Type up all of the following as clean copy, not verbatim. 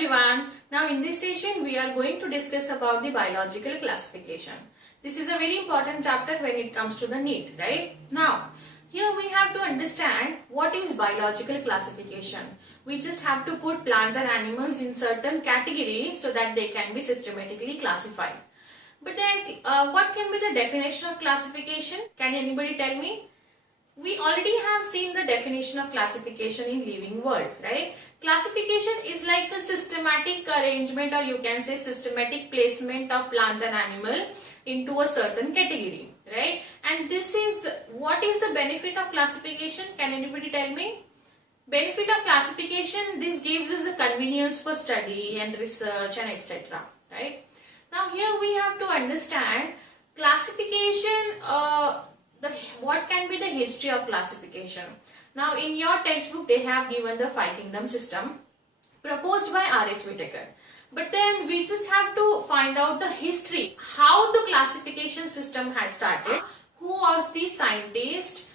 everyone. Now in this session we are going to discuss about the biological classification. This is a very important chapter when it comes to the NEET, right? Now here we have to understand what is biological classification. We just have to put plants and animals in certain categories so that they can be systematically classified. But then what can be the definition of classification? Can anybody tell me? We already have seen the definition of classification in living world, right? Classification is like a systematic arrangement, or you can say systematic placement of plants and animal into a certain category, right? And this is, what is the benefit of classification? Can anybody tell me? Benefit of classification, this gives us a convenience for study and research and etc. Right? Now here we have to understand classification, what can be the history of classification. Now in your textbook they have given the 5 kingdom system proposed by R.H. Whittaker. But then we just have to find out the history, how the classification system had started, who was the scientist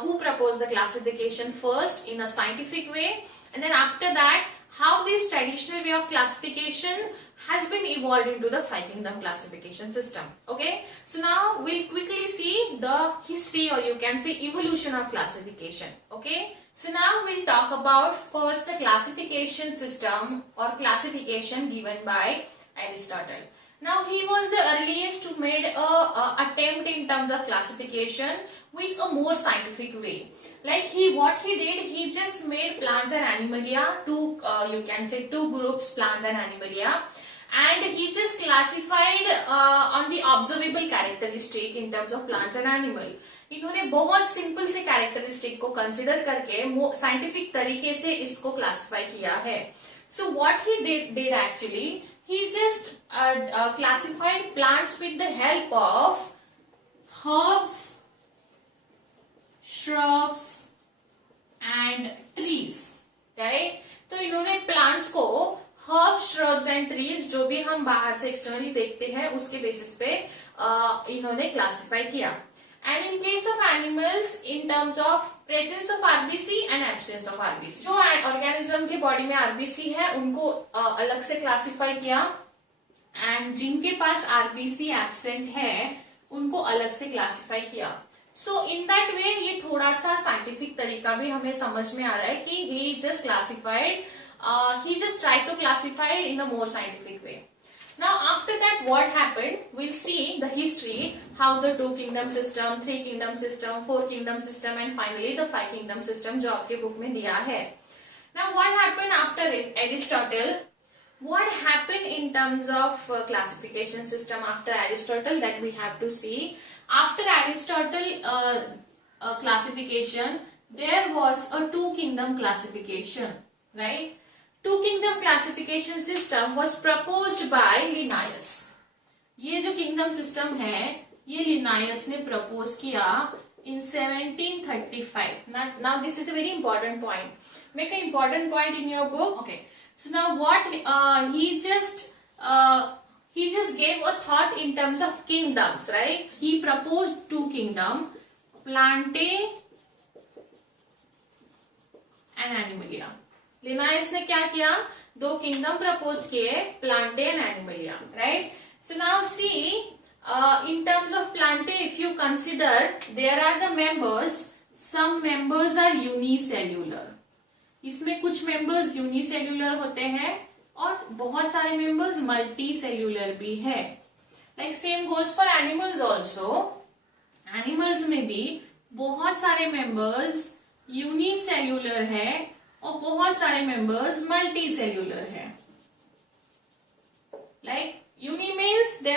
who proposed the classification first in a scientific way, and then after that how this traditional way of classification has been evolved into the 5 kingdom classification system. Okay, so now we'll quickly see the history, or you can say evolution of classification. Okay, so now we'll talk about first the classification system or classification given by Aristotle. Now he was the earliest who made a attempt in terms of classification with a more scientific way. Like what he did, he just made plants and animalia, you can say two groups, plants and animalia, and he just classified on the observable characteristic in terms of plants and animal. इन्होंने बहुत simple से characteristic को consider करके scientific तरीके से इसको classify किया है. So what he did actually, he just classified plants with the help of herbs, shrubs and trees, right? तो इन्होंने plants को herbs, shrubs and trees जो भी हम बाहर से एक्सटर्नली देखते हैं उसके बेसिस पे इन्होंने क्लासिफाई किया. And in case of animals, in terms of presence of RBC and absence of RBC. जो ऑर्गेनिज्म के बॉडी में RBC है उनको अलग से क्लासिफाई किया, एंड जिनके पास RBC एब्सेंट है उनको अलग से क्लासिफाई किया. सो इन दैट वे ये थोड़ा सा साइंटिफिक तरीका भी हमें समझ में आ रहा है कि he just classified, he just tried to classify it in a more scientific way. Now after that what happened, we'll see the history, how the 2 kingdom system, 3 kingdom system, 4 kingdom system and finally the 5 kingdom system जो आपके book में दिया है. Now what happened after Aristotle? What happened in terms of classification system after Aristotle, that we have to see. After Aristotle classification, there was a 2 kingdom classification, right? 2 kingdom classification system was proposed by Linnaeus. ये जो kingdom system है ये Linnaeus ने propose किया in 1735. Now this is a very important point. Make an important point in your book. Okay. So now what he just gave a thought in terms of kingdoms, right? He proposed 2 kingdom, Plantae and Animalia. Linnaeus ने क्या किया, 2 kingdom proposed किए, Plantae and Animalia, right? So now see, in terms of Plantae, if you consider, there are the members. Some members are unicellular. इसमें कुछ members unicellular होते हैं और बहुत सारे members multicellular भी है. Like same goes for animals also. Animals में भी बहुत सारे members unicellular है और बहुत सारे members multicellular है. Like uni means the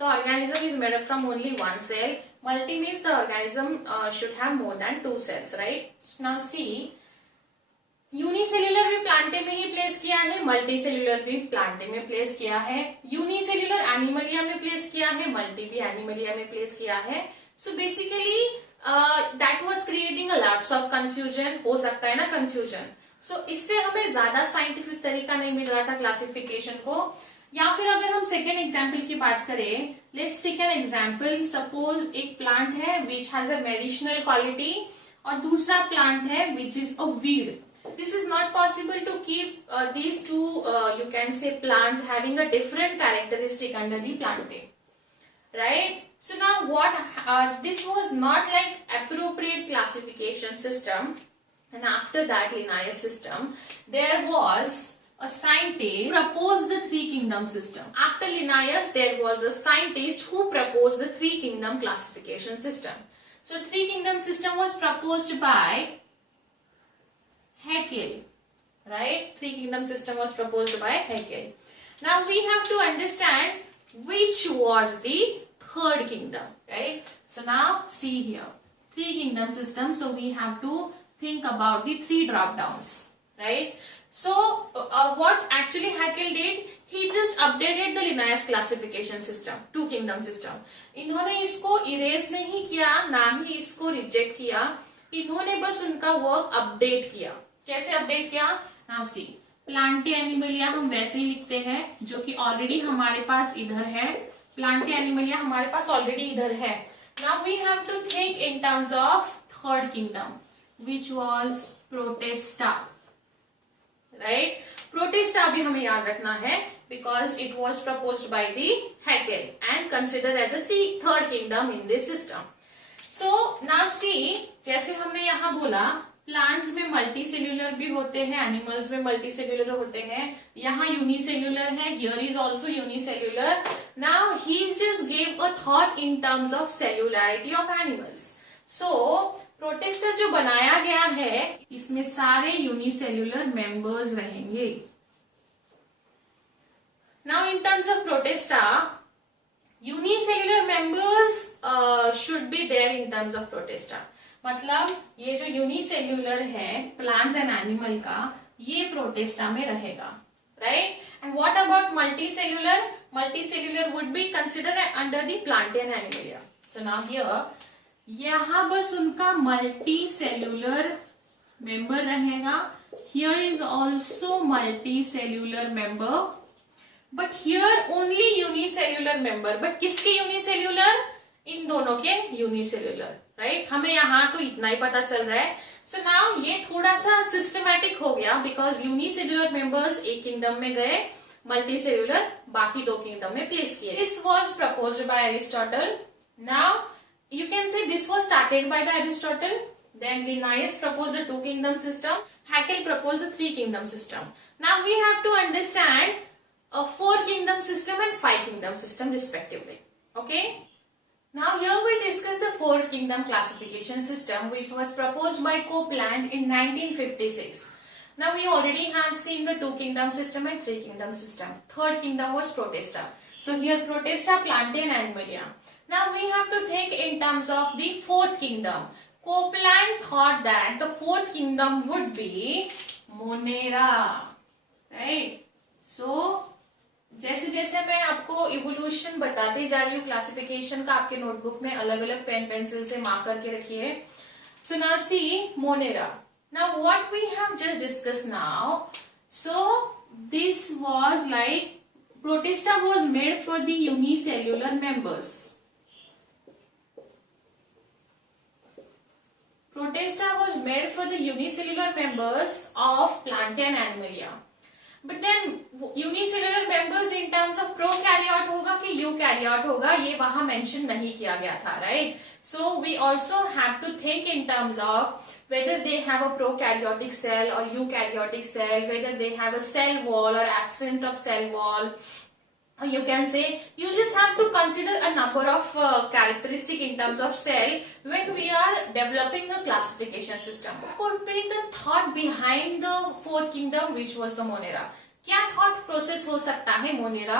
organism is made up from only one cell. Multi means the organism should have more than 2 cells, right? So now see, unicellular भी प्लांटे में ही place किया है, multicellular भी Plantae में place किया है, unicellular Animalia में place किया है, मल्टी भी एनिमलिया में प्लेस किया है. So basically that was creating a lots of confusion. हो सकता है ना कंफ्यूजन. सो इससे हमें ज्यादा साइंटिफिक तरीका नहीं मिल रहा था क्लासिफिकेशन को. या फिर अगर हम सेकेंड एग्जाम्पल की बात करें, let's take an example. Suppose एक प्लांट है which has a medicinal quality और दूसरा प्लांट है which is a weed. This is not possible to keep these two, you can say, plants having a different characteristic under the plantae, right? So now what, this was not like appropriate classification system, and after that Linnaeus system, there was a scientist who proposed the three kingdom system. After Linnaeus, there was a scientist who proposed the three kingdom classification system. So three kingdom system was proposed by Haeckel, right? Three kingdom system was proposed by Haeckel. Now we have to understand which was the third kingdom, right? So now see here, three kingdom system. So we have to think about the three drop downs, right? So what actually Haeckel did, he just updated the Linnaeus classification system, two kingdom system. इन्होंने इसको erase नहीं किया, ना ही इसको reject किया, इन्होंने बस उनका वर्क अपडेट किया. कैसे अपडेट किया? नाउ सी, प्लांटे एनिमलिया हम वैसे ही लिखते हैं जो कि ऑलरेडी हमारे पास इधर है. प्लांटे एनिमलिया हमारे पास ऑलरेडी इधर है. Now we have to think in terms of third kingdom, which was Protesta, right? Protesta भी हमें याद रखना है because it was proposed by the Haeckel and considered as a third kingdom in this system. So now see, जैसे हमने यहाँ बोला plants में मल्टी सेल्यूलर भी होते हैं, एनिमल्स में मल्टी सेल्यूलर होते हैं, यहाँ यूनिसेल्यूलर है, here is also unicellular. Now he just gave a thought in terms of cellularity of animals. So Protista जो बनाया गया है, इसमें सारे यूनिसेल्यूलर मेंबर्स रहेंगे. Now in terms of Protista, unicellular members should be there in terms of Protista. मतलब ये जो यूनिसेल्यूलर है प्लांट्स एंड एनिमल का, ये प्रोटेस्टा में रहेगा, right? And what about multicellular? Multicellular would be considered under the plant and Animalia. So now here, यहाँ बस उनका मल्टी सेल्यूलर मेंबर रहेगा. Here is also multi cellular member, but here only unicellular member. But किसके unicellular? इन दोनों के unicellular, right? हमें यहाँ तो इतना ही पता चल रहा है. सो नाउ ये थोड़ा सा सिस्टमैटिक हो गया बिकॉज यूनिसेल्यूलर मेंबर्स एक किंगडम में गए, मल्टी सेल्यूलर बाकी दो किंगडम में प्लेस किए. This was proposed by Aristotle. Now you can say this was started by the Aristotle, then Linnaeus proposed the two kingdom system, Haeckel proposed the three kingdom system. Now we have to understand a four kingdom system and five kingdom system respectively. Okay, now here we'll discuss the four kingdom classification system which was proposed by Copeland in 1956. Now we already have seen the two kingdom system and three kingdom system. Third kingdom was Protesta. So here Protesta, Plantae and Animalia. Now we have to think in terms of the fourth kingdom. Copeland thought that the fourth kingdom would be Monera, right? So जैसे जैसे मैं आपको evolution बताती जा रही हूँ classification का, आपके नोटबुक में अलग अलग पेन पेंसिल से मार्क करके रखिए. So now see Monera. Now what we have just discussed now. So this was like Protesta was made for the unicellular members. Protesta was made for the unicellular members of Plantae and Animalia. But then unicellular members in terms of prokaryote होगा कि eukaryote होगा, ये वहाँ mention नहीं किया गया था, right? So we also have to think in terms of whether they have a prokaryotic cell or eukaryotic cell, whether they have a cell wall or absence of cell wall. You can say you just have to consider a number of characteristic in terms of cell when we are developing a classification system. What could be the thought behind the fourth kingdom which was the Monera? क्या thought process हो सकता है Monera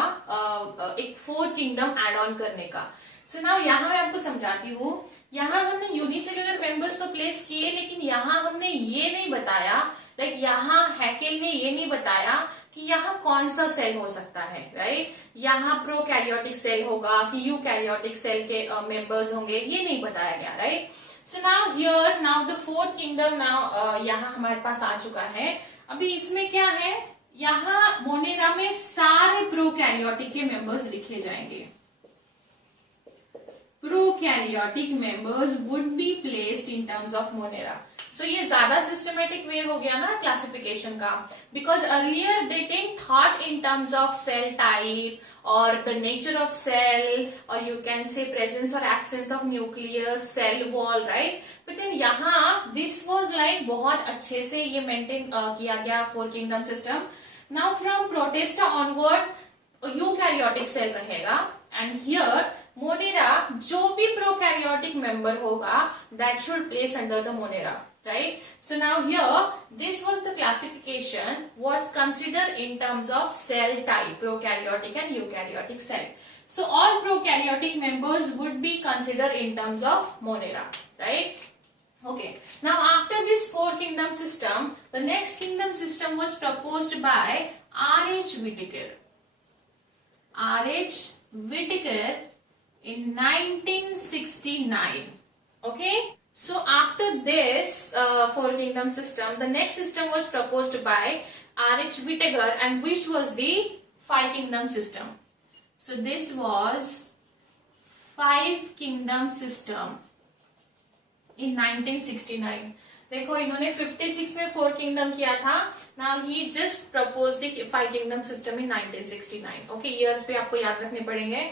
एक fourth kingdom add on करने का? So now यहाँ मैं आपको समझाती हूँ. यहाँ हमने यूनिसेल्युलर मेंबर्स तो प्लेस किए, लेकिन यहाँ हमने ये नहीं बताया, लाइक यहाँ हैकेल ने ये नहीं बताया कि यहाँ कौन सा सेल हो सकता है, राइट? यहाँ प्रोकैरियोटिक सेल होगा कि यूकैरियोटिक सेल के मेंबर्स होंगे, ये नहीं बताया गया, right? So now here now the fourth kingdom now यहाँ हमारे पास आ चुका है. अभी इसमें क्या है, यहाँ मोनेरा में सारे प्रोकैरियोटिक के मेंबर्स लिखे जाएंगे. Prokaryotic members would be placed in terms of Monera. सो ये ज्यादा सिस्टमेटिक वे हो गया ना क्लासिफिकेशन का, because earlier they didn't thought in terms of cell type और द नेचर ऑफ सेल, और यू कैन से प्रेजेंस और absence of nucleus, cell wall, right. But then यहाँ दिस वाज लाइक बहुत अच्छे से ये मेंटेन किया गया four kingdom system. Now from Protista onward eukaryotic cell रहेगा, एंड हियर मोनेरा जो भी प्रोकैरियोटिक मेंबर होगा that should place under the monera, right? So now here this was the classification was considered in terms of cell type, prokaryotic and eukaryotic cell. So all prokaryotic members would be considered in terms of monera, right? Okay, now after this four kingdom system, the next kingdom system was proposed by R.H. Whittaker. R.H. Whittaker in 1969. Okay, so after this four kingdom system, the next system was proposed by R.H. Whittaker, and which was the five kingdom system. So this was five kingdom system in 1969. देखो इन्होंने 56 में four kingdom किया था। Now he just propose the five kingdom system in 1969। Okay, years पे आपको याद रखने पड़ेंगे।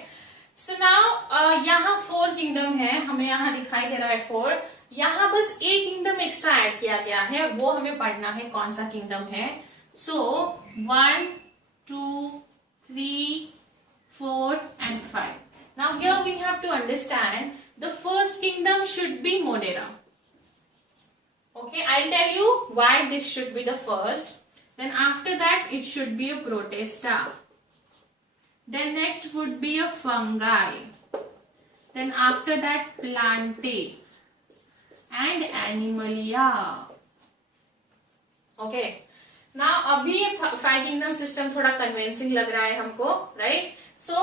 सो नाउ यहाँ फोर किंगडम है, हमें यहाँ दिखाई दे रहा है फोर। यहाँ बस एक किंगडम एक्स्ट्रा ऐड किया गया है, वो हमें पढ़ना है कौन सा किंगडम है। सो 1, 2, 3, 4 and 5. Now here we have to understand the first kingdom should be Monera. Okay, I'll tell you why this should be the first. Then after that it should be a Protista. Then next would be a fungi. Then after that Plantae and Animalia. Okay. Now अभी ये five kingdom system थोड़ा convincing लग रहा है हमको, right? सो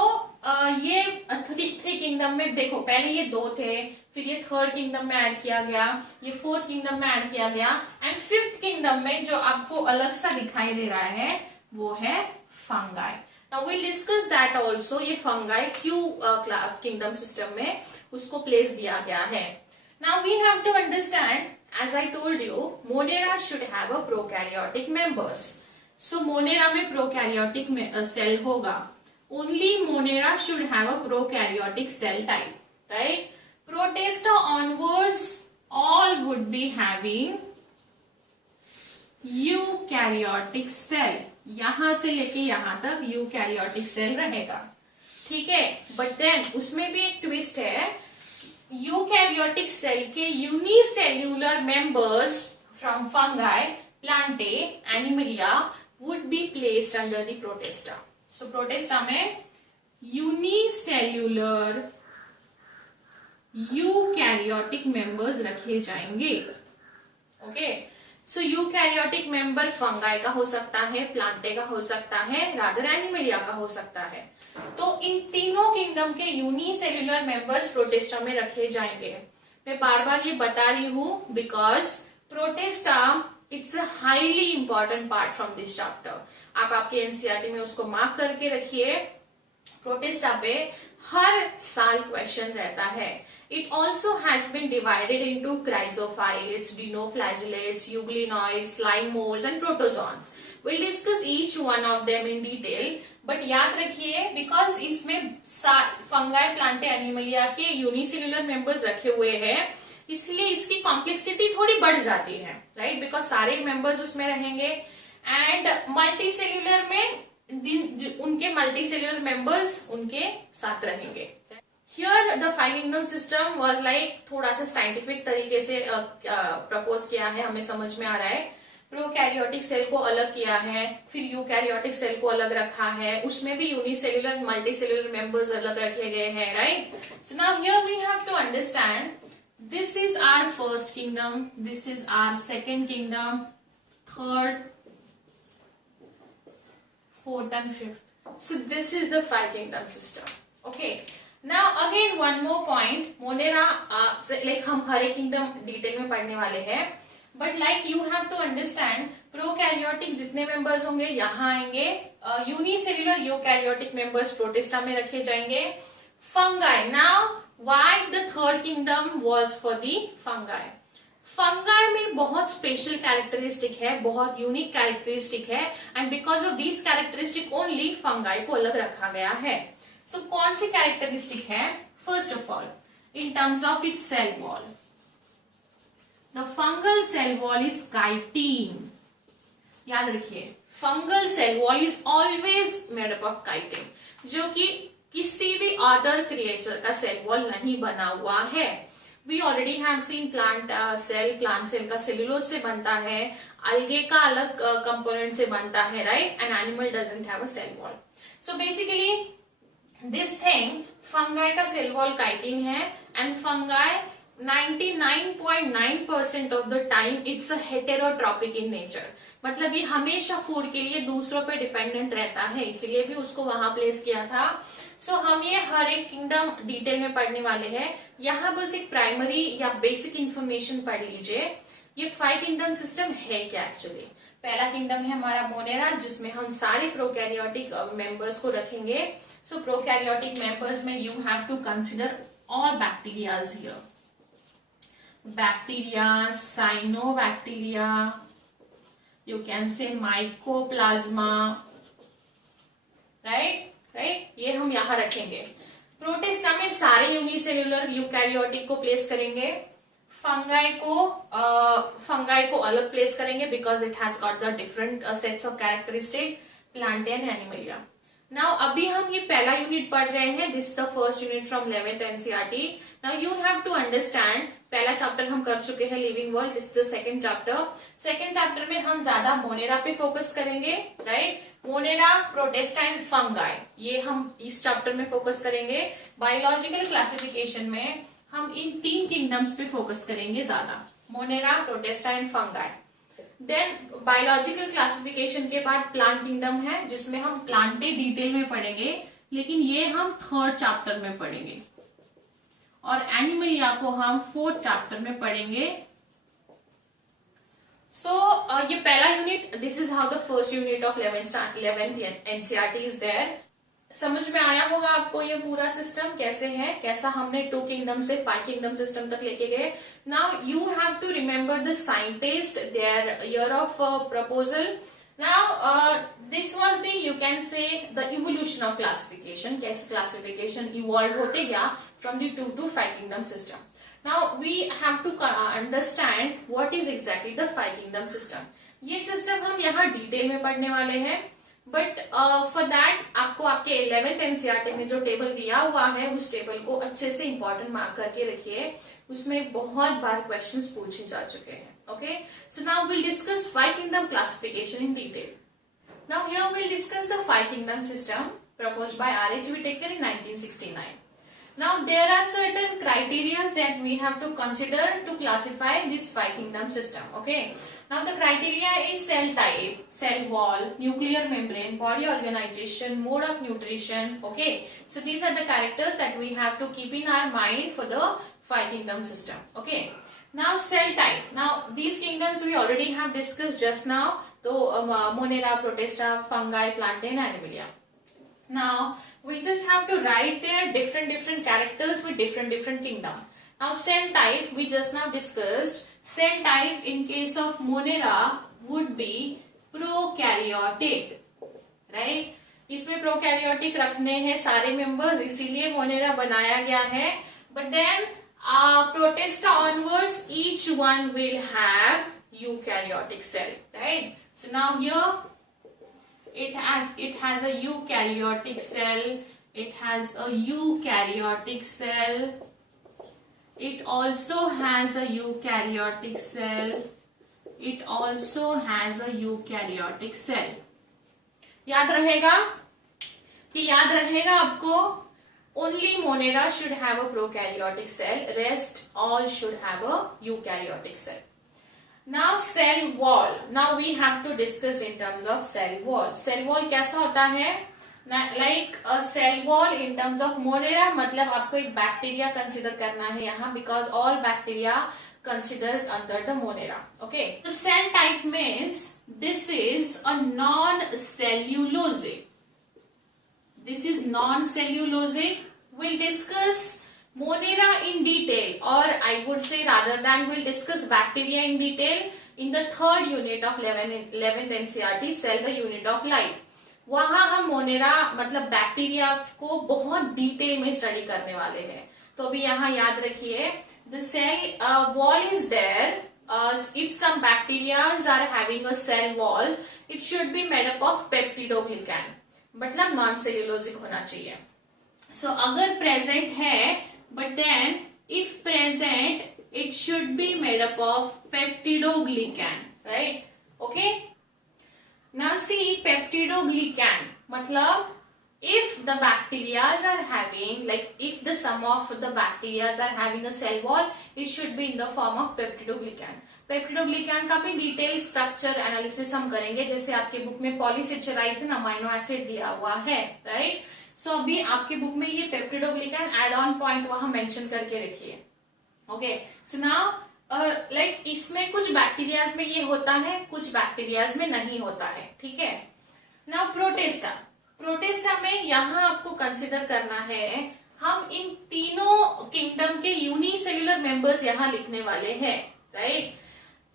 ये three kingdom में देखो, पहले ये दो थे, फिर ये थर्ड किंगडम में ऐड किया गया, ये फोर्थ किंगडम में ऐड किया गया, एंड फिफ्थ किंगडम में जो आपको अलग सा दिखाई दे रहा है वो है fungi. Now we discuss that also, ये फंगाई क्यों किंगडम सिस्टम में उसको प्लेस दिया गया है। Now we have to understand, as I told you, Monera should have a prokaryotic members. So Monera में prokaryotic cell होगा. Only Monera should have a prokaryotic cell type, right? Protista onwards, all would be having eukaryotic cell. यहाँ से लेके यहाँ तक eukaryotic cell रहेगा, ठीक है? But then उसमें भी एक twist है, यूकैरियोटिक सेल के unicellular members from fungi, Plantae, Animalia would be placed under the protista. So protista में यूनिसेल्युलर यूकैरियोटिक मेंबर्स रखे जाएंगे। ओके, सो यूकैरियोटिक मेंबर फंगाई का हो सकता है, प्लांटे का हो सकता है, रादर एनिमलिया का हो सकता है। तो इन तीनों किंगडम के यूनिसेल्युलर मेंबर्स प्रोटिस्टा में रखे जाएंगे। मैं बार बार ये बता रही हूँ because protista it's a highly important part from this chapter. आप आपके एनसीईआरटी में उसको मार्क करके रखिए। प्रोटिस्टा पे हर साल क्वेश्चन रहता है। It also has been divided into chrysophytes, dinoflagellates, euglenoids, slime molds and protozoans. We'll discuss each one of them in detail. But याद रखिए because इसमें फंगाई, प्लांटे, एनिमलिया के यूनिसेल्युलर मेंबर्स रखे हुए हैं, इसलिए इसकी कॉम्प्लेक्सिटी थोड़ी बढ़ जाती है, राइट? बिकॉज सारे मेंबर्स उसमें रहेंगे एंड मल्टीसेल्युलर में उनके मल्टीसेल्युलर मेंबर्स उनके साथ रहेंगे। Here the five kingdom system was like थोड़ा सा साइंटिफिक तरीके से प्रपोज किया है, हमें समझ में आ रहा है। प्रोकैरियोटिक सेल को अलग किया है, फिर यूकैरियोटिक सेल को अलग रखा है, उसमें भी यूनिसेल्युलर मल्टीसेल्युलर मेंबर्स अलग रखे गए हैं, right? So now here we have to understand this is our first kingdom, this is our second kingdom, third, fourth and fifth. So this is the five kingdom system. Okay, Now again one more point, Monera like हम हर एक kingdom detail में पढ़ने वाले हैं, but like you have to understand prokaryotic जितने members होंगे यहाँ आएंगे, यूनिसेल्युलर यूकैरियोटिक मेंबर्स प्रोटिस्टा में रखे जाएंगे। Fungi, now why the third kingdom was for the fungi? Fungi में बहुत स्पेशल कैरेक्टरिस्टिक है, बहुत यूनिक कैरेक्टरिस्टिक है, and because of this characteristic only fungi को अलग रखा गया है. सो कौन सी कैरेक्टरिस्टिक है? First of all, in terms of its cell wall, the fungal cell wall is chitin. याद रखिए, fungal cell wall is always made up of chitin, जो कि किसी भी अदर क्रिएचर का सेल वॉल नहीं बना हुआ है. We already have seen plant cell का सेल्यूलोज से बनता है, algae का अलग कंपोनेंट से बनता है, right? An animal doesn't have a cell wall. So basically this thing, fungi का सेल वॉल काइटिन है, and fungi 99.9% of the time it's a heterotrophic in nature. मतलब ये हमेशा फूड के लिए दूसरों पे डिपेंडेंट रहता है, इसीलिए भी उसको वहां प्लेस किया था. सो हम ये हर एक किंगडम डिटेल में पढ़ने वाले हैं. यहाँ बस एक प्राइमरी या बेसिक इंफॉर्मेशन पढ़ लीजिए. ये 5 किंगडम सिस्टम है क्या एक्चुअली? पहला किंगडम है हमारा मोनेरा, जिसमें हम सारे प्रोकैरियोटिक मेंबर्स को रखेंगे. So prokaryotic members में you have to consider all bacterias here. Bacteria, cyanobacteria, you can say mycoplasma, right? ये हम यहाँ रखेंगे. प्रोटिस्टा में सारे यूनिसेल्युलर यूकैरियोटिक को प्लेस करेंगे. फंगाई को अलग प्लेस करेंगे because it has got the different sets of characteristic, plant and Animalia. Now अभी हम ये पहला यूनिट पढ़ रहे हैं. This the first unit from 11th NCERT. Now you have to understand, पहला चैप्टर हम कर चुके हैं living world. This the second chapter. Second chapter में हम ज्यादा मोनेरा पे फोकस करेंगे, right? Monera, Protista and fungi, ये हम इस चैप्टर में फोकस करेंगे. बायोलॉजिकल क्लासिफिकेशन में हम इन 3 किंगडम्स पे फोकस करेंगे ज्यादा, Monera, Protista and fungi. Then biological classification के बाद प्लांट किंगडम है, जिसमें हम प्लांटे डिटेल में पढ़ेंगे, लेकिन ये हम 3rd चैप्टर में पढ़ेंगे, और एनिमलिया को हम 4th चैप्टर में पढ़ेंगे. सो ये पहला unit, this is how the first unit of 11th NCERT is there. समझ में आया होगा आपको ये पूरा सिस्टम कैसे है, कैसा हमने 2 किंगडम से 5 किंगडम सिस्टम तक लेके गए. Now you have to remember the scientist, their year of proposal. Now this was the, you can say, the evolution of classification. कैसे क्लासिफिकेशन इवॉल्व होते गया from the 2 to 5 kingdom system. Now we have to understand what is exactly the 5 kingdom system. ये system हम यहाँ detail में पढ़ने वाले हैं, बट फॉर दैट आपको आपके 11th एनसीईआरटी में जो टेबल दिया हुआ है, उस टेबल को अच्छे से इंपॉर्टेंट मार्क करके रखिए. उसमें बहुत बार क्वेश्चंस पूछे जा चुके हैं. Okay, so now will discuss 5 kingdom classification in detail. Now here will discuss the 5 kingdom system proposed by R.H. Whittaker in 1969. Now there are certain criteria that we have to consider to classify this 5 kingdom system. Okay. Now the criteria is cell type, cell wall, nuclear membrane, body organization, mode of nutrition. Okay. So these are the characters that we have to keep in our mind for the 5 kingdom system. Okay. Now cell type. Now these kingdoms we already have discussed just now. So Monera, Protista, fungi, plantae and Animalia. Now we just have to write their different characters with different kingdom. Now cell type we just now discussed. Cell type in case of Monera would be prokaryotic, right? इसमें prokaryotic रखने हैं सारे members, इसीलिए Monera बनाया गया है. But then Protista onwards, each one will have eukaryotic cell, right? So now here it has a eukaryotic cell. It has a eukaryotic cell. It also has a eukaryotic cell. It also has a eukaryotic cell. याद रहेगा आपको, only Monera should have a prokaryotic cell. Rest all should have a eukaryotic cell. Now cell wall. Now we have to discuss in terms of cell wall. Cell wall कैसा होता है? Like a cell wall in terms of Monera, मतलब आपको एक bacteria consider करना है यहाँ, because all bacteria considered under the Monera. Okay. So cell type means this is a non-cellulosic. This is non-cellulosic. We'll discuss Monera in detail, or I would say rather than we'll discuss bacteria in detail in the third unit of 11th NCERT, Cell the Unit of Life. वहां हम Monera मतलब bacteria को बहुत detail में study करने वाले हैं. तो अभी यहाँ याद रखिए, the cell wall is there. If some bacteria are having a cell wall, it should be made up of peptidoglycan, मतलब नॉन सेल्यूलोजिक होना चाहिए. So अगर प्रेजेंट है, but then if present, it should be made up of peptidoglycan, right? Okay. Now see, peptidoglycan मतलब if the bacteria are having, like if the sum of the bacteria are having a cell wall, it should be in the form of peptidoglycan. पेप्टिडोग्लिकैन का भी detail structure analysis हम करेंगे, जैसे आपके book में पॉलीसेचराइड्स amino acid दिया हुआ है, राइट? सो अभी आपके बुक में ये पेप्टिडोग्लिकैन एड ऑन पॉइंट वहां मेंशन करके रखिए. ओके, सो नाउ लाइक इसमें कुछ बैक्टीरियाज में ये होता है, कुछ बैक्टीरियाज में नहीं होता है, ठीक है. नाउ प्रोटेस्टा, प्रोटेस्टा में यहाँ आपको कंसिडर करना है, हम इन तीनों किंगडम के यूनिसेल्युलर मेंबर्स यहाँ लिखने वाले हैं, राइट?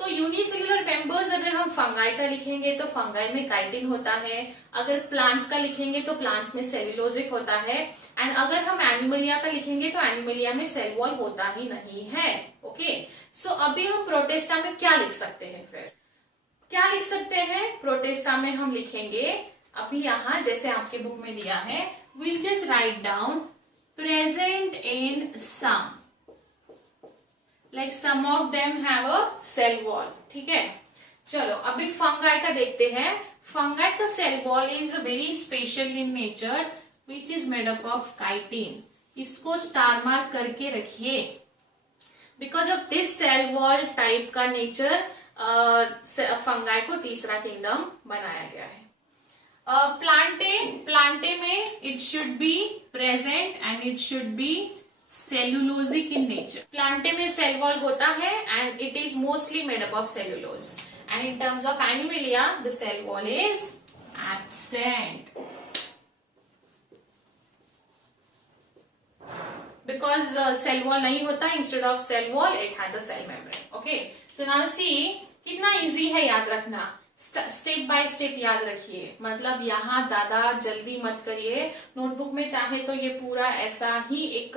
तो यूनिसेल्युलर मेंबर्स अगर हम फंगाई का लिखेंगे तो फंगाई में काइटिन होता है, अगर प्लांट्स का लिखेंगे तो प्लांट्स में सेल्यूलोजिक होता है, एंड अगर हम एनिमलिया का लिखेंगे तो एनिमलिया में सेल वॉल होता ही नहीं है. ओके, सो अभी हम प्रोटेस्टा में क्या लिख सकते हैं, फिर क्या लिख सकते हैं? प्रोटेस्टा में हम लिखेंगे अभी यहाँ जैसे आपके बुक में दिया है, we'll just write down present in some, like some of them have a cell wall. ठीक है, चलो अभी फंगाई का देखते हैं. फंगाई का cell wall is very special in nature, which is made up of chitin. इसको स्टार मार्क करके रखिए. Because of this cell wall type का नेचर फंगाई को तीसरा किंगडम बनाया गया है. प्लांटे में it should be present and it should be cellulosic in nature. Plantae में सेल वॉल होता है and it is mostly made up of cellulose, and in terms of Animalia the cell wall is absent because cell wall नहीं होता. Instead of cell wall it has a cell membrane. Okay, so now see, कितना easy है याद रखना. Step by step याद रखिए, मतलब यहाँ ज्यादा जल्दी मत करिए. नोटबुक में चाहे तो ये पूरा ऐसा ही एक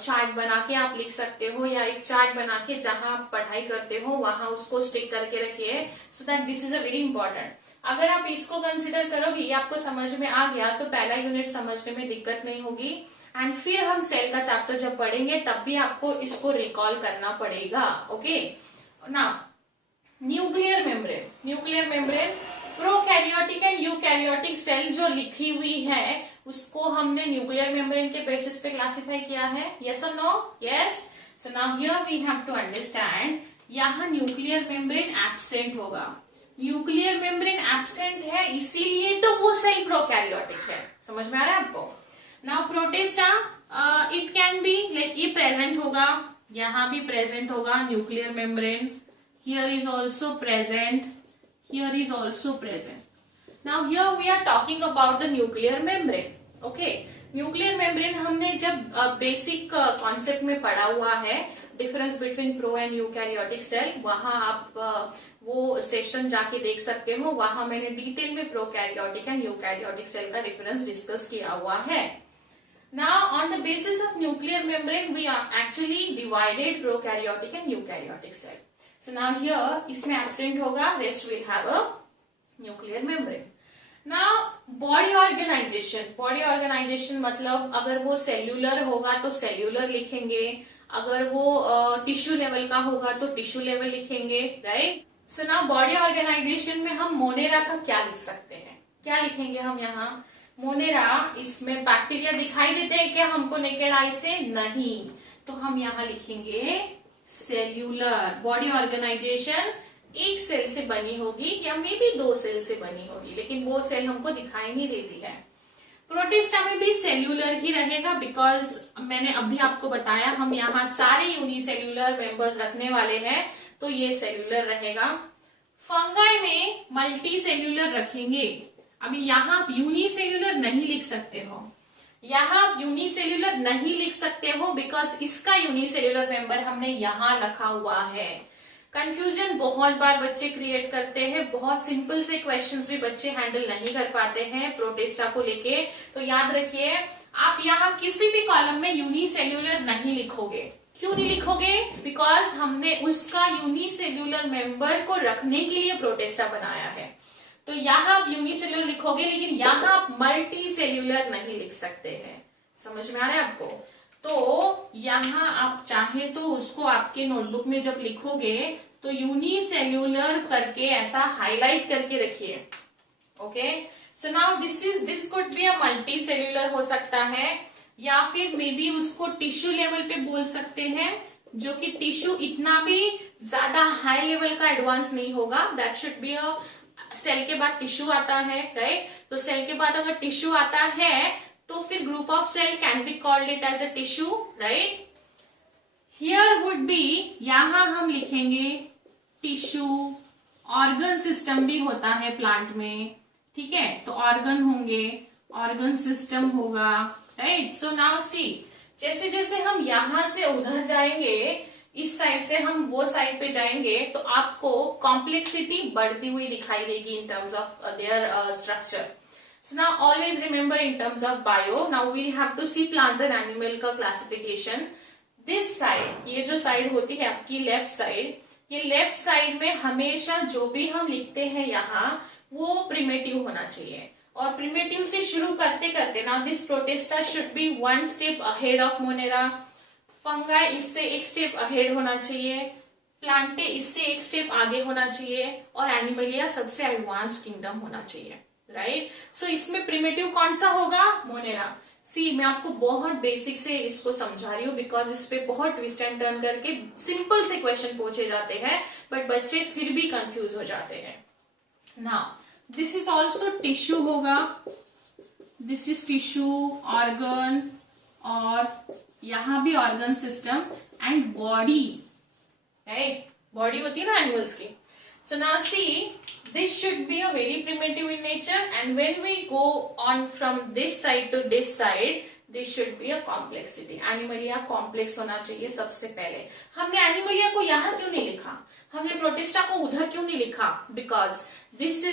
चार्ट बना के आप लिख सकते हो, या एक चार्ट बना के जहां आप पढ़ाई करते हो वहां उसको स्टिक करके रखिए, so that this is a very important. अगर आप इसको कंसिडर करोगे, ये आपको समझ में आ गया, तो पहला यूनिट समझने में दिक्कत नहीं होगी. एंड फिर हम सेल का चैप्टर जब पढ़ेंगे तब भी आपको इसको रिकॉल करना पड़ेगा. Okay, now nuclear membrane. Nuclear membrane prokaryotic and eukaryotic cell जो लिखी हुई है उसको हमने न्यूक्लियर मेम्ब्रेन के बेसिस पे क्लासिफाई किया है. यस और no? Yes. So now here we have to understand, यहाँ न्यूक्लियर मेम्ब्रेन एब्सेंट होगा. न्यूक्लियर मेम्ब्रेन एब्सेंट है इसीलिए तो वो सेल प्रोकैरियोटिक है. समझ में आ रहा है आपको? Now Protista, it can be like ये प्रेजेंट होगा, यहाँ भी प्रेजेंट होगा nuclear membrane. Here is also present, here is also present. Now here we are talking about the nuclear membrane. Okay, nuclear membrane हमने जब बेसिक कॉन्सेप्ट में पढ़ा हुआ है, difference between pro and eukaryotic cell, वहां आप वो सेशन जाके देख सकते हो. वहां मैंने डिटेल में प्रोकैरियोटिक एंड यूकैरियोटिक सेल का डिफरेंस डिस्कस किया हुआ है. Now on the basis of nuclear membrane we are actually divided prokaryotic and eukaryotic cell. So now here इसमें absent होगा, rest will have a nuclear membrane. Now body organization. Body organization मतलब अगर वो cellular होगा तो cellular लिखेंगे, अगर वो tissue level का होगा तो tissue level लिखेंगे, right? So now body organization में हम मोनेरा का क्या लिख सकते हैं? क्या लिखेंगे हम यहाँ? मोनेरा, इसमें बैक्टीरिया दिखाई देते हैं क्या हमको नेकेड आई से? नहीं. तो हम यहाँ लिखेंगे सेल्यूलर. बॉडी ऑर्गेनाइजेशन एक सेल से बनी होगी या मे बी 2 सेल से बनी होगी, लेकिन वो सेल हमको दिखाई नहीं देती है. प्रोटिस्टा में भी सेल्यूलर ही रहेगा, बिकॉज मैंने अभी आपको बताया हम यहाँ सारे यूनिसेल्यूलर मेंबर्स रखने वाले हैं, तो ये सेल्यूलर रहेगा. फंगाई में मल्टी सेल्यूलर रखेंगे. अभी यहाँ आप यूनिसेल्यूलर नहीं लिख सकते हो, यहाँ आप यूनिसेल्यूलर नहीं लिख सकते हो बिकॉज इसका यूनिसेल्यूलर मेंबर हमने यहाँ रखा हुआ है। कंफ्यूजन बहुत बार बच्चे क्रिएट करते हैं, बहुत सिंपल से क्वेश्चंस भी बच्चे हैंडल नहीं कर पाते हैं प्रोटेस्टा को लेके। तो याद रखिए, आप यहाँ किसी भी कॉलम में यूनिसेल्यूलर नहीं लिखोगे। क्यों नहीं लिखोगे? बिकॉज हमने उसका यूनिसेल्यूलर मेंबर को रखने के लिए प्रोटेस्टा बनाया है। तो यहाँ आप यूनिसेल्यूलर लिखोगे, लेकिन यहाँ आप मल्टी सेल्यूलर नहीं लिख सकते हैं। समझ में आ रहा है आपको? तो यहाँ आप चाहे तो उसको आपके नोटबुक में जब लिखोगे तो यूनिसेल्यूलर करके ऐसा हाईलाइट करके रखिए। Okay, so now this could be a multi cellular हो सकता है, या फिर मे बी उसको टिश्यू लेवल पे बोल सकते हैं, जो कि टिश्यू इतना भी ज्यादा हाई लेवल का एडवांस नहीं होगा। That should be a, cell के बाद टिश्यू आता है, राइट? तो सेल के बाद अगर टिश्यू आता है तो फिर group of cell can be called it as a tissue, right? Here would be, यहां हम लिखेंगे टिश्यू। ऑर्गन सिस्टम भी होता है प्लांट में, ठीक है? तो ऑर्गन होंगे, ऑर्गन सिस्टम होगा, राइट? सो नाउ सी, जैसे जैसे हम यहां से उधर जाएंगे, इस साइड से हम वो साइड पे जाएंगे, तो आपको कॉम्प्लेक्सिटी बढ़ती हुई दिखाई देगी in terms of their structure. So now always remember in terms of bio, now we have to see plants and animal का क्लासिफिकेशन। दिस साइड, ये जो साइड होती है आपकी लेफ्ट साइड, ये लेफ्ट साइड में हमेशा जो भी हम लिखते हैं यहाँ, वो प्रिमिटिव होना चाहिए। और प्रिमिटिव से शुरू करते करते, now this Protista should be one step ahead of Monera. Fungi इससे एक स्टेप अहेड होना चाहिए, प्लांटे इससे एक स्टेप आगे होना चाहिए, और एनिमलिया सबसे एडवांस किंगडम होना चाहिए, राइट? सो इसमें प्रिमिटिव कौन सा होगा? मोनेरा। सी, मैं आपको बहुत बेसिक से इसको समझा रही हूँ बिकॉज इस पे बहुत ट्विस्ट एंड टर्न करके सिंपल से क्वेश्चन पूछे जाते हैं, बट बच्चे फिर भी कंफ्यूज हो जाते हैं। Now this is also tissue होगा, दिस इज टिश्यू, ऑर्गन, और यहां भी organ system and body, right? Body होती है ना एनिमल्स की। सो now C, this should be a very primitive in nature, and when we go on from this side to this side, this should be a complexity. Animalia complex होना चाहिए सबसे पहले। हमने Animalia को यहाँ क्यों नहीं लिखा? हमने प्रोटिस्टा को उधर क्यों नहीं लिखा? Because this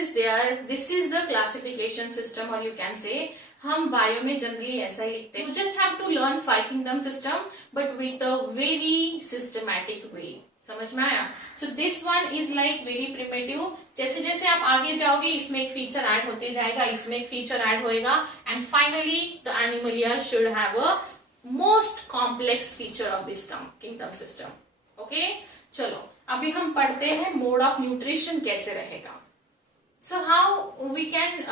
is the classification system, और यू कैन से हम बायो में जनरली ऐसा ही लिखते हैं। You just have to learn 5 kingdom system but with a very systematic way. समझ में आया? So this one is like very primitive. जैसे जैसे आप आगे जाओगे, इसमें एक फीचर ऐड होते जाएगा, इसमें एक फीचर ऐड होएगा, and finally the Animalia should have a most complex feature of this kingdom system. Okay, चलो अभी हम पढ़ते हैं मोड ऑफ न्यूट्रिशन कैसे रहेगा। So how we can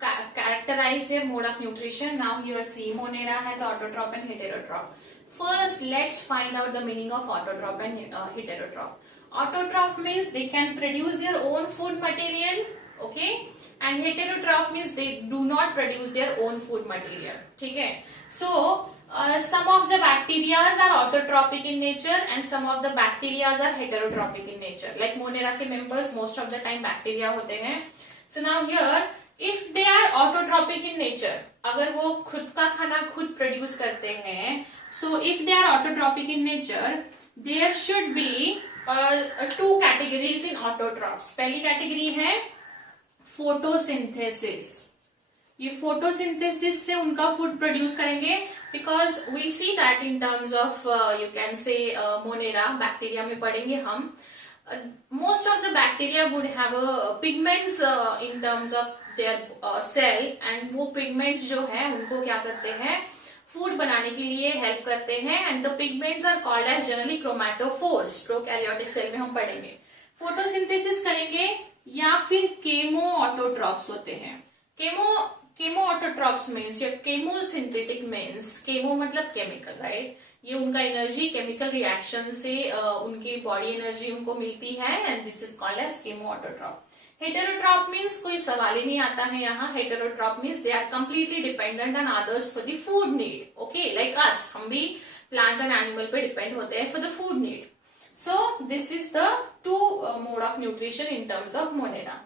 characterize their mode of nutrition. Now here see, Monera has autotroph and heterotroph. First, let's find out the meaning of autotroph and heterotroph. Autotroph means they can produce their own food material, okay? And heterotroph means they do not produce their own food material. ठीक है? So some of the bacteria are autotrophic in nature and some of the bacteria are heterotrophic in nature. Like Monera के members most of the time bacteria होते हैं. So now here, if they are autotrophic in nature, अगर वो खुद का खाना खुद produce करते हैं, so if they are autotrophic in nature, there should be two categories in autotrophs. पहली कैटेगरी है फोटोसिंथेसिस। ये फोटोसिंथेसिस से उनका फूड प्रोड्यूस करेंगे, because we see that in terms of you can say Monera, bacteria में पढ़ेंगे हम। Most of the bacteria would have pigments in terms of their cell, and वो pigments जो है उनको क्या करते हैं, फूड बनाने के लिए हेल्प करते हैं, and the pigments are called as generally chromatophores. Prokaryotic cell में हम पढ़ेंगे। फोटोसिंथेसिस करेंगे या फिर केमो ऑटोट्रॉप्स होते हैं। केमो ऑटोट्रॉप्स मीन्स या केमोसिंथेटिक मीन्स, केमो मतलब केमिकल, राइट? ये उनका एनर्जी केमिकल रिएक्शन से उनकी बॉडी एनर्जी उनको मिलती है, and this is called as chemoautotroph. Heterotroph means कोई सवाल ही नहीं आता है यहाँ। Heterotroph means they are completely dependent on others for the food need, okay? Like us, हम भी प्लांट्स एंड एनिमल पे डिपेंड होते हैं for the food need. So this is the two mode of nutrition in terms of Monera.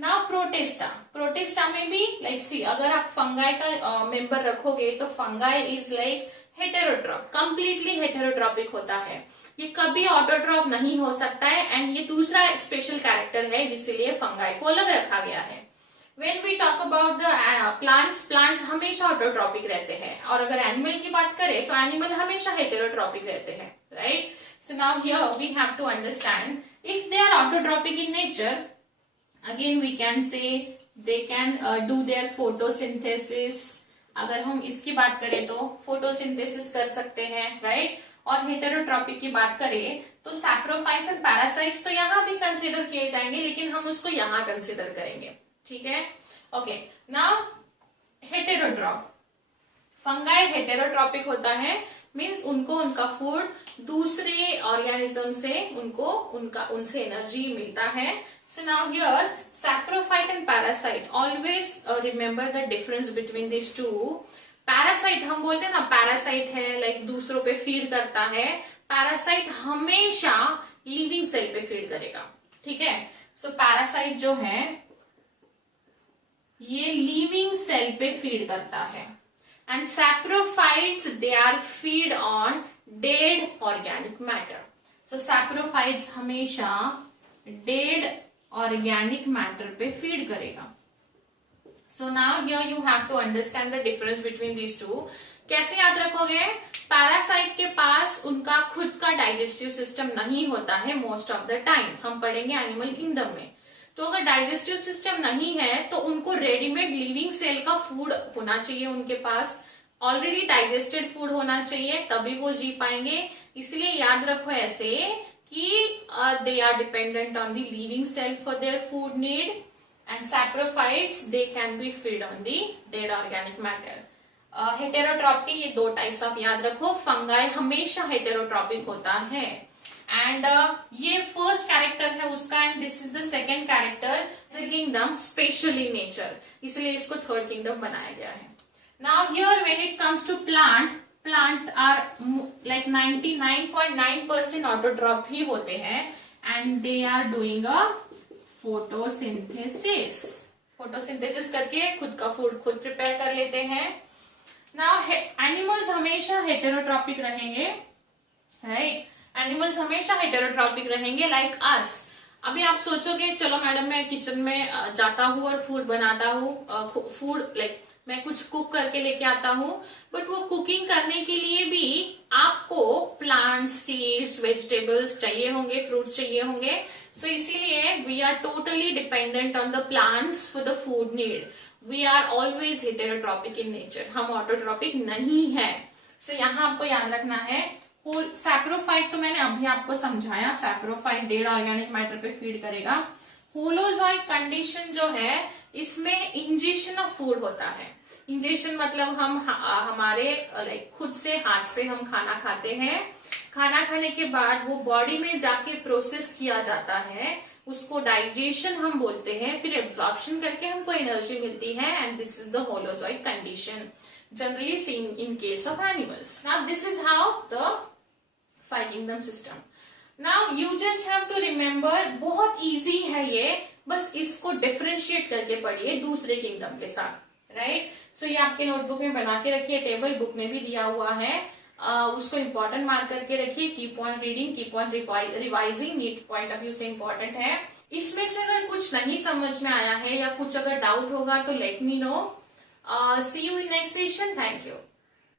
Now Protista में भी like सी, अगर आप fungi का मेंबर रखोगे तो fungi is like heterotroph, completely heterotrophic होता है, ये कभी ऑटोट्रॉप नहीं हो सकता है, एंड ये दूसरा स्पेशल कैरेक्टर है जिसलिए फंगाई को अलग रखा गया है। When we talk about the plants हमेशा ऑटोट्रॉपिक रहते हैं, और अगर एनिमल की बात करें तो एनिमल हमेशा हेटेरोट्रॉपिक रहते हैं, right. So now here we have to understand if they are autotrophic in nature, again we can say they can do their photosynthesis। अगर हम इसकी बात करें तो फोटोसिंथेसिस कर सकते हैं, राइट। और हेटेरोट्रॉपिक की बात करें तो सैप्रोफाइट्स एंड पैरासाइट्स तो यहाँ भी कंसीडर किए जाएंगे, लेकिन हम उसको यहाँ कंसीडर करेंगे, ठीक है। ओके, नाउ हेटेरोट्रॉप, फंगाई हेटेरोट्रॉपिक होता है, मींस उनको उनका फूड दूसरे ऑर्गेनिज्म से उनसे एनर्जी मिलता है। So now here saprophyte and parasite, always remember the difference between this two. Parasite हम बोलते हैं ना, पैरासाइट है लाइक दूसरों पे फीड करता है, पैरासाइट हमेशा लिविंग सेल पे फीड करेगा, ठीक है। सो पैरासाइट जो है ये लिविंग सेल पे फीड करता है, and saprophytes they are feed on dead organic matter. So saprophytes हमेशा डेड ऑर्गेनिक मैटर पे फीड करेगा। So now here you have to understand the difference between these two. कैसे याद रखोगे, पैरासाइट के पास उनका खुद का डाइजेस्टिव सिस्टम नहीं होता है मोस्ट ऑफ द टाइम, हम पढ़ेंगे एनिमल किंगडम में। तो अगर डाइजेस्टिव सिस्टम नहीं है तो उनको रेडीमेड लिविंग सेल का फूड होना चाहिए, उनके पास ऑलरेडी डाइजेस्टेड फूड होना चाहिए, तभी वो जी पाएंगे। इसलिए याद रखो ऐसे कि they are dependent on the living cell for their food need, and saprophytes they can be feed on the dead organic matter. Heterotrophic ये दो टाइप्स आप याद रखो, फंगाई हमेशा हेटेरोट्रॉपिक होता है, एंड ये फर्स्ट कैरेक्टर है उसका, and this is the second character, kingdom special in nature, इसलिए इसको थर्ड किंगडम बनाया गया है। Now here when it comes to plant are like 99.9% autotroph ही होते हैं, and they are doing a photosynthesis करके खुद का फूड खुद प्रिपेयर कर लेते हैं। नाउ एनिमल्स हमेशा हेटेरोट्रॉपिक रहेंगे, राइट। एनिमल्स हमेशा हेटेरोट्रॉपिक रहेंगे लाइक अस। अभी आप सोचोगे चलो मैडम मैं किचन में जाता हूँ और फूड बनाता हूँ, फूड लाइक मैं कुछ कुक करके लेके आता हूँ, बट वो कुकिंग करने के लिए भी आपको प्लांट्स, सीड्स, वेजिटेबल्स चाहिए होंगे, फ्रूट्स चाहिए होंगे। सो इसीलिए we are totally dependent on the plants for the food need. We are always heterotrophic in nature, हम ऑटोट्रॉपिक नहीं है। सो यहाँ आपको याद रखना है, सैप्रोफाइट तो मैंने अभी आपको समझाया, सैप्रोफाइट डेड ऑर्गेनिक मैटर पे फीड करेगा। होलोजॉइक कंडीशन जो है इसमें इंजेक्शन ऑफ फूड होता है। इंजेक्शन मतलब हम हमारे लाइक खुद से हाथ से हम खाना खाते हैं, खाना खाने के बाद वो बॉडी में जाके प्रोसेस किया जाता है, उसको डाइजेशन हम बोलते हैं, फिर एब्जॉर्प्शन करके हमको एनर्जी मिलती है, and this is the holozoic condition generally seen in case of animals. Now this is how the five kingdom system. Now you just have to remember, बहुत easy है ये, बस इसको डिफरेंशिएट करके पढ़िए दूसरे किंगडम के साथ, राइट। सो ये आपके नोटबुक में बना के रखिए, टेबल बुक में भी दिया हुआ है, उसको इंपॉर्टेंट मार्क करके रखिए, keep on reading, keep on revising, NEET point of view से इंपॉर्टेंट है। इसमें से अगर कुछ नहीं समझ में आया है या कुछ अगर डाउट होगा तो let me know. See you in next session. Thank you.